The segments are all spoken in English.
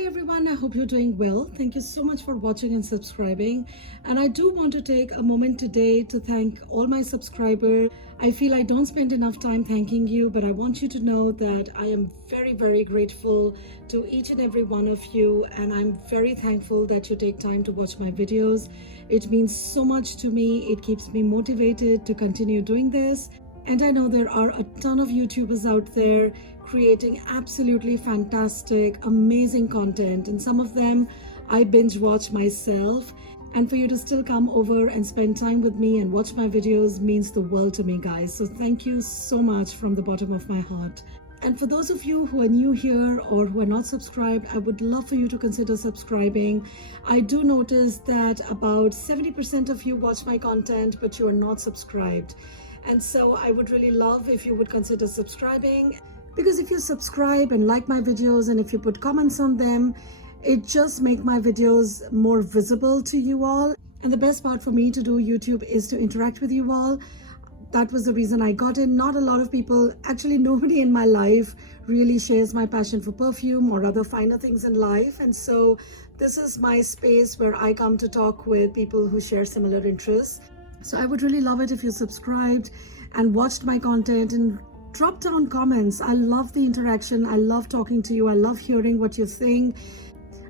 Hi everyone, I hope you're doing well. Thank you so much for watching and subscribing. And I do want to take a moment today to thank all my subscribers. I feel I don't spend enough time thanking you, but I want you to know that I am very, very grateful to each and every one of you. And I'm very thankful that you take time to watch my videos. It means so much to me. It keeps me motivated to continue doing this. And I know there are a ton of YouTubers out there creating absolutely fantastic, amazing content. And some of them I binge watch myself. And for you to still come over and spend time with me and watch my videos means the world to me, guys. So thank you so much from the bottom of my heart. And for those of you who are new here or who are not subscribed, I would love for you to consider subscribing. I do notice that about 70% of you watch my content, but you are not subscribed. And so I would really love if you would consider subscribing, because if you subscribe and like my videos and if you put comments on them, it just makes my videos more visible to you all. And the best part for me to do YouTube is to interact with you all. That was the reason I got in. Not a lot of people, actually nobody in my life really shares my passion for perfume or other finer things in life. And so this is my space where I come to talk with people who share similar interests. So I would really love it if you subscribed and watched my content and drop down comments. I love the interaction. I love talking to you. I love hearing what you think.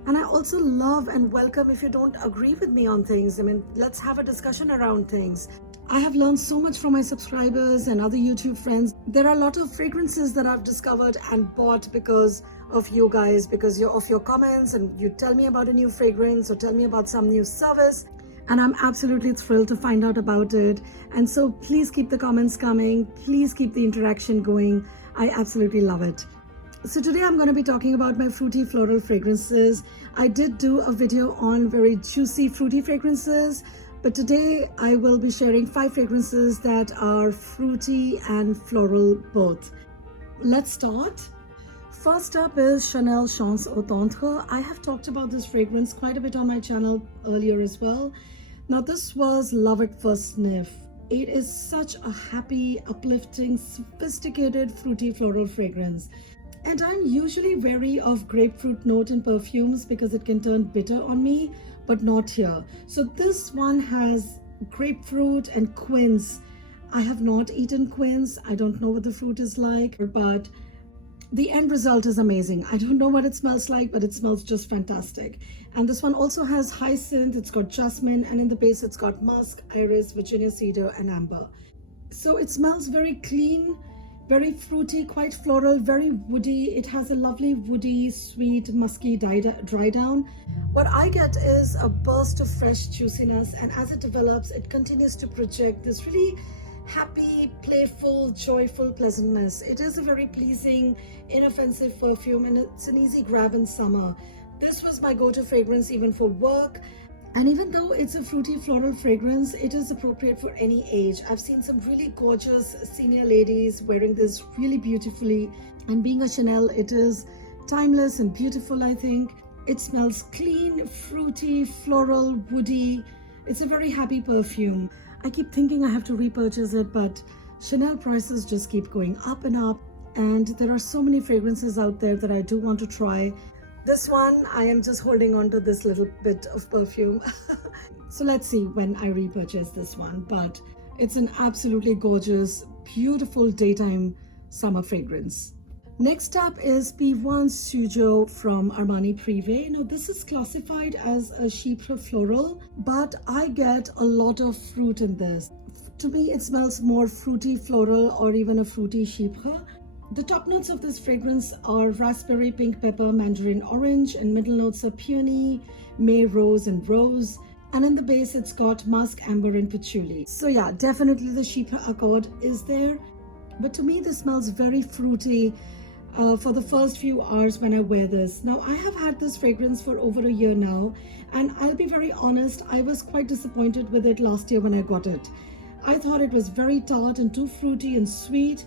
And I also love and welcome if you don't agree with me on things. I mean, let's have a discussion around things. I have learned so much from my subscribers and other YouTube friends. There are a lot of fragrances that I've discovered and bought because of you guys, because of your comments, and you tell me about a new fragrance or tell me about some new service. And I'm absolutely thrilled to find out about it. And so please keep the comments coming. Please keep the interaction going. I absolutely love it. So today I'm going to be talking about my fruity floral fragrances. I did do a video on very juicy fruity fragrances, but today I will be sharing 5 fragrances that are fruity and floral both. Let's start. First up is Chanel Chance au Tendre. I have talked about this fragrance quite a bit on my channel earlier as well. Now this was love at first sniff. It is such a happy, uplifting, sophisticated fruity floral fragrance. And I'm usually wary of grapefruit note in perfumes because it can turn bitter on me, but not here. So this one has grapefruit and quince. I have not eaten quince. I don't know what the fruit is like, but the end result is amazing. I don't know what it smells like, but it smells just fantastic. And this one also has hyacinth, it's got jasmine, and in the base it's got musk, iris, Virginia cedar, and amber. So it smells very clean, very fruity, quite floral, very woody. It has a lovely woody, sweet, musky dry down. What I get is a burst of fresh juiciness, and as it develops, it continues to project this really happy, playful, joyful pleasantness. It is a very pleasing, inoffensive perfume, and it's an easy grab in summer. This was my go-to fragrance even for work. And even though it's a fruity floral fragrance, it is appropriate for any age. I've seen some really gorgeous senior ladies wearing this really beautifully. And being a Chanel, it is timeless and beautiful, I think. It smells clean, fruity, floral, woody. It's a very happy perfume. I keep thinking I have to repurchase it, but Chanel prices just keep going up and up. And there are so many fragrances out there that I do want to try. This one, I am just holding on to this little bit of perfume. So let's see when I repurchase this one. But it's an absolutely gorgeous, beautiful daytime summer fragrance. Next up is Pivoine Suzhou from Armani Prive. Now this is classified as a chypre floral, but I get a lot of fruit in this. To me, it smells more fruity floral or even a fruity chypre. The top notes of this fragrance are raspberry, pink pepper, mandarin orange, and middle notes are peony, may, rose, and rose. And in the base, it's got musk, amber, and patchouli. So yeah, definitely the chypre accord is there. But to me, this smells very fruity for the first few hours when I wear this. Now, I have had this fragrance for over a year now, and I'll be very honest, I was quite disappointed with it last year when I got it. I thought it was very tart and too fruity and sweet.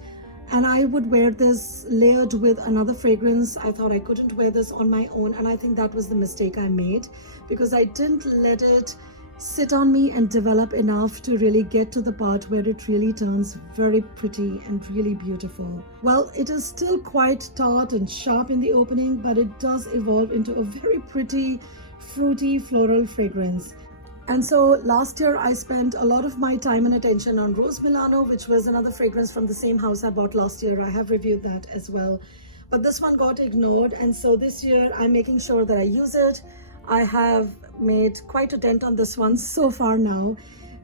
And I would wear this layered with another fragrance. I thought I couldn't wear this on my own, and I think that was the mistake I made because I didn't let it sit on me and develop enough to really get to the part where it really turns very pretty and really beautiful. Well, it is still quite tart and sharp in the opening, but it does evolve into a very pretty fruity floral fragrance. And so last year I spent a lot of my time and attention on Rose Milano, which was another fragrance from the same house I bought last year. I have reviewed that as well, but this one got ignored, and so this year I'm making sure that I use it. I have made quite a dent on this one so far now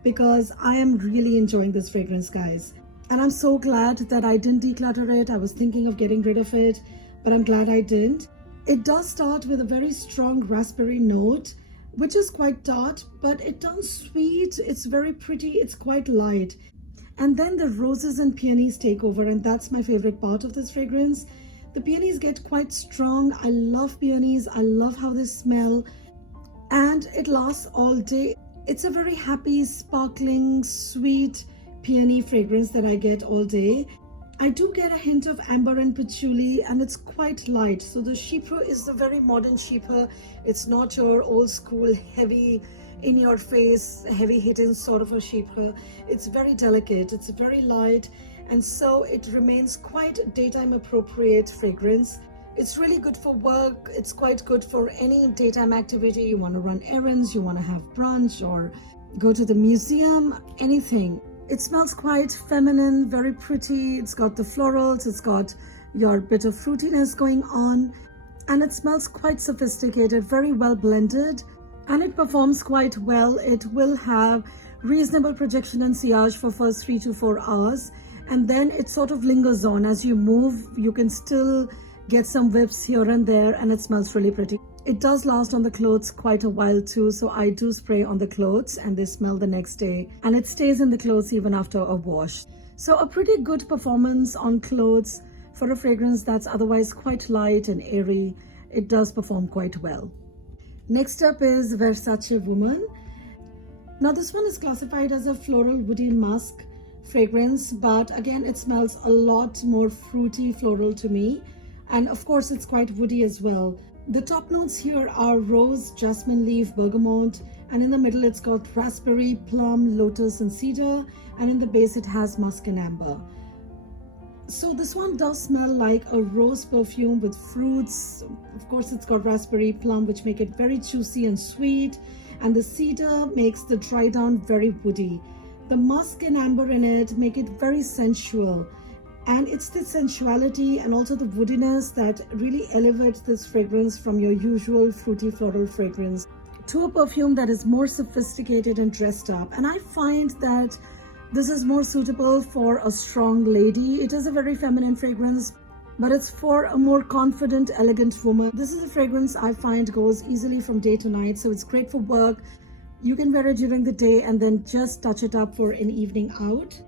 because I am really enjoying this fragrance, guys, and I'm so glad that I didn't declutter it. I was thinking of getting rid of it, but I'm glad I didn't. It does start with a very strong raspberry note, which is quite tart, but it turns sweet. It's very pretty, it's quite light, and then the roses and peonies take over, and that's my favorite part of this fragrance. The peonies get quite strong. I love peonies. I love how they smell, and it lasts all day. It's a very happy, sparkling, sweet peony fragrance that I get all day. I do get a hint of amber and patchouli, and it's quite light. So the chypre is the very modern chypre. It's not your old school heavy in your face, heavy hitting sort of a chypre. It's very delicate, it's very light, and so it remains quite daytime appropriate fragrance. It's really good for work. It's quite good for any daytime activity. You want to run errands, you want to have brunch or go to the museum, anything. It smells quite feminine, very pretty. It's got the florals, it's got your bit of fruitiness going on, and it smells quite sophisticated, very well blended, and it performs quite well. It will have reasonable projection and sillage for first 3 to 4 hours, and then it sort of lingers on. As you move, you can still get some whips here and there, and it smells really pretty. It does last on the clothes quite a while too, so I do spray on the clothes and they smell the next day, and it stays in the clothes even after a wash. So a pretty good performance on clothes for a fragrance that's otherwise quite light and airy. It does perform quite well. Next up is Versace Woman. Now this one is classified as a floral woody musk fragrance, but again it smells a lot more fruity floral to me, and of course it's quite woody as well. The top notes here are rose, jasmine leaf, bergamot, and in the middle it's got raspberry, plum, lotus, and cedar, and in the base it has musk and amber. So this one does smell like a rose perfume with fruits. Of course it's got raspberry, plum, which make it very juicy and sweet, and the cedar makes the dry down very woody. The musk and amber in it make it very sensual. And it's the sensuality and also the woodiness that really elevates this fragrance from your usual fruity floral fragrance to a perfume that is more sophisticated and dressed up. And I find that this is more suitable for a strong lady. It is a very feminine fragrance, but it's for a more confident, elegant woman. This is a fragrance I find goes easily from day to night, so it's great for work. You can wear it during the day and then just touch it up for an evening out.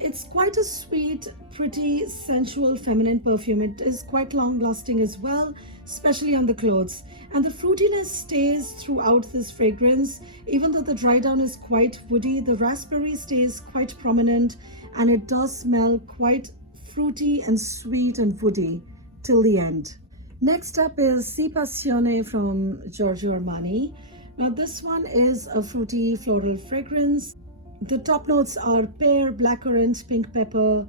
It's quite a sweet, pretty, sensual, feminine perfume. It is quite long-lasting as well, especially on the clothes. And the fruitiness stays throughout this fragrance. Even though the dry down is quite woody, the raspberry stays quite prominent, and it does smell quite fruity and sweet and woody till the end. Next up is Passione from Giorgio Armani. Now this one is a fruity floral fragrance. The top notes are pear, blackcurrant, pink pepper,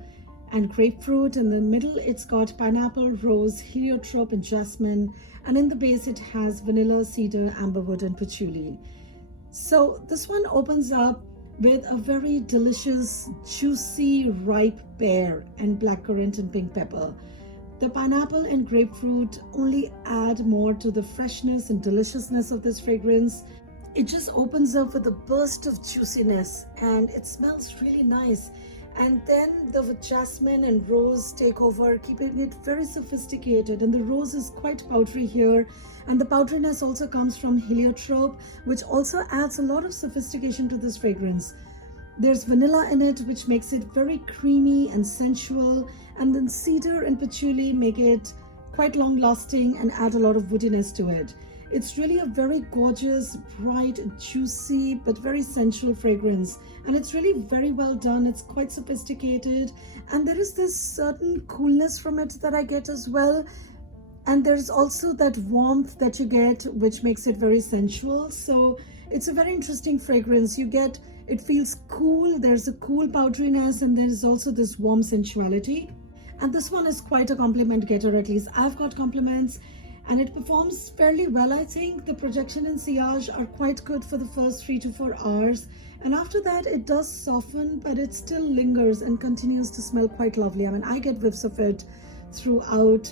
and grapefruit. In the middle, it's got pineapple, rose, heliotrope, and jasmine. And in the base, it has vanilla, cedar, amberwood, and patchouli. So this one opens up with a very delicious, juicy, ripe pear and blackcurrant and pink pepper. The pineapple and grapefruit only add more to the freshness and deliciousness of this fragrance. It just opens up with a burst of juiciness, and it smells really nice. And then the jasmine and rose take over, keeping it very sophisticated. And the rose is quite powdery here, and the powderiness also comes from heliotrope, which also adds a lot of sophistication to this fragrance. There's vanilla in it, which makes it very creamy and sensual, and then cedar and patchouli make it quite long lasting and add a lot of woodiness to it. It's really a very gorgeous, bright, juicy, but very sensual fragrance. And it's really very well done. It's quite sophisticated. And there is this certain coolness from it that I get as well. And there's also that warmth that you get, which makes it very sensual. So It's a very interesting fragrance. It feels cool, there's a cool powderiness, and there's also this warm sensuality. And this one is quite a compliment getter, at least I've got compliments, and it performs fairly well. I think the projection and sillage are quite good for the first 3 to 4 hours, and after that it does soften, but it still lingers and continues to smell quite lovely. I mean, I get whiffs of it throughout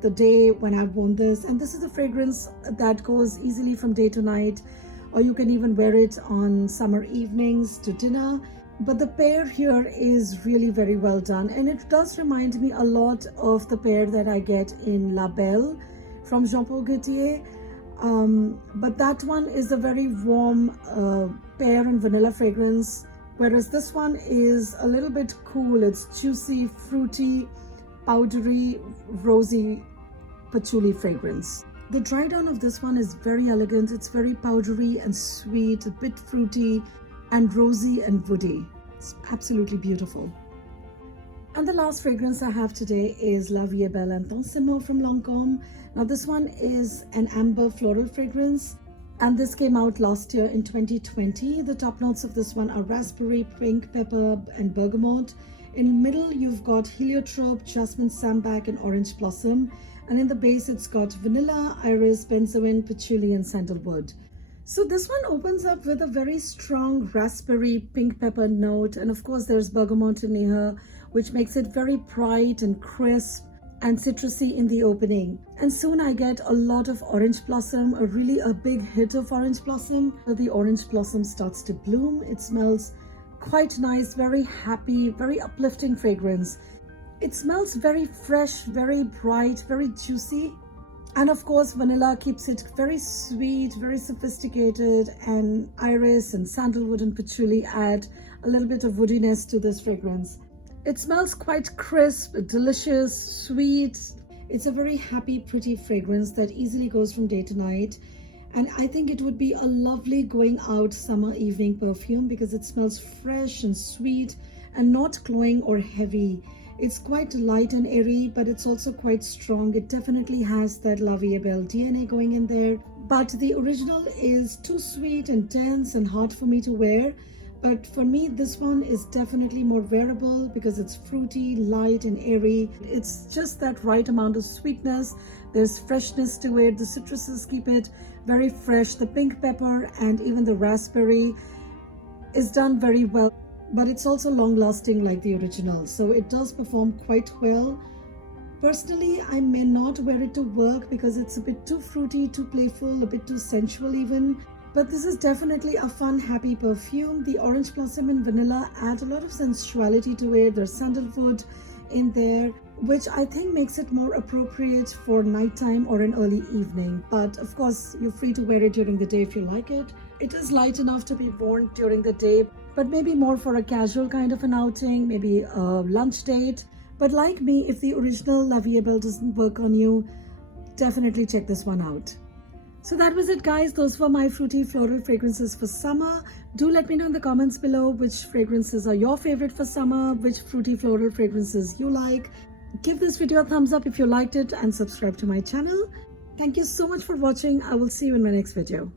the day when I've worn this, and this is a fragrance that goes easily from day to night, or you can even wear it on summer evenings to dinner. But the pair here is really very well done, and it does remind me a lot of the pair that I get in La Belle from Jean Paul Gaultier, but that one is a very warm pear and vanilla fragrance, whereas this one is a little bit cool. It's juicy, fruity, powdery, rosy patchouli fragrance. The dry down of this one is very elegant. It's very powdery and sweet, a bit fruity and rosy and woody. It's absolutely beautiful. And the last fragrance I have today is La Vie Belle Intensement from Lancome. Now this one is an amber floral fragrance, and this came out last year in 2020. The top notes of this one are raspberry, pink pepper, and bergamot. In the middle, you've got heliotrope, jasmine, sambac, and orange blossom. And in the base, it's got vanilla, iris, benzoin, patchouli, and sandalwood. So this one opens up with a very strong raspberry, pink pepper note. And of course, there's bergamot in here, which makes it very bright and crisp and citrusy in the opening. And soon I get a lot of orange blossom, a big hit of orange blossom. So the orange blossom starts to bloom. It smells quite nice, very happy, very uplifting fragrance. It smells very fresh, very bright, very juicy. And of course, vanilla keeps it very sweet, very sophisticated, and iris and sandalwood and patchouli add a little bit of woodiness to this fragrance. It smells quite crisp, delicious, sweet. It's a very happy, pretty fragrance that easily goes from day to night. And I think it would be a lovely going out summer evening perfume because it smells fresh and sweet and not cloying or heavy. It's quite light and airy, but it's also quite strong. It definitely has that La Vie Belle DNA going in there. But the original is too sweet and dense and hard for me to wear. But for me, this one is definitely more wearable because it's fruity, light, and airy. It's just that right amount of sweetness. There's freshness to it. The citruses keep it very fresh. The pink pepper and even the raspberry is done very well. But it's also long-lasting like the original. So it does perform quite well. Personally, I may not wear it to work because it's a bit too fruity, too playful, a bit too sensual even. But this is definitely a fun, happy perfume. The orange blossom and vanilla add a lot of sensuality to it. There's sandalwood in there, which I think makes it more appropriate for nighttime or an early evening. But of course, you're free to wear it during the day if you like it. It is light enough to be worn during the day, but maybe more for a casual kind of an outing, maybe a lunch date. But like me, if the original La Vie Belle doesn't work on you, definitely check this one out. So that was it, guys. Those were my fruity floral fragrances for summer. Do let me know in the comments below which fragrances are your favorite for summer, which fruity floral fragrances you like. Give this video a thumbs up if you liked it and subscribe to my channel. Thank you so much for watching. I will see you in my next video.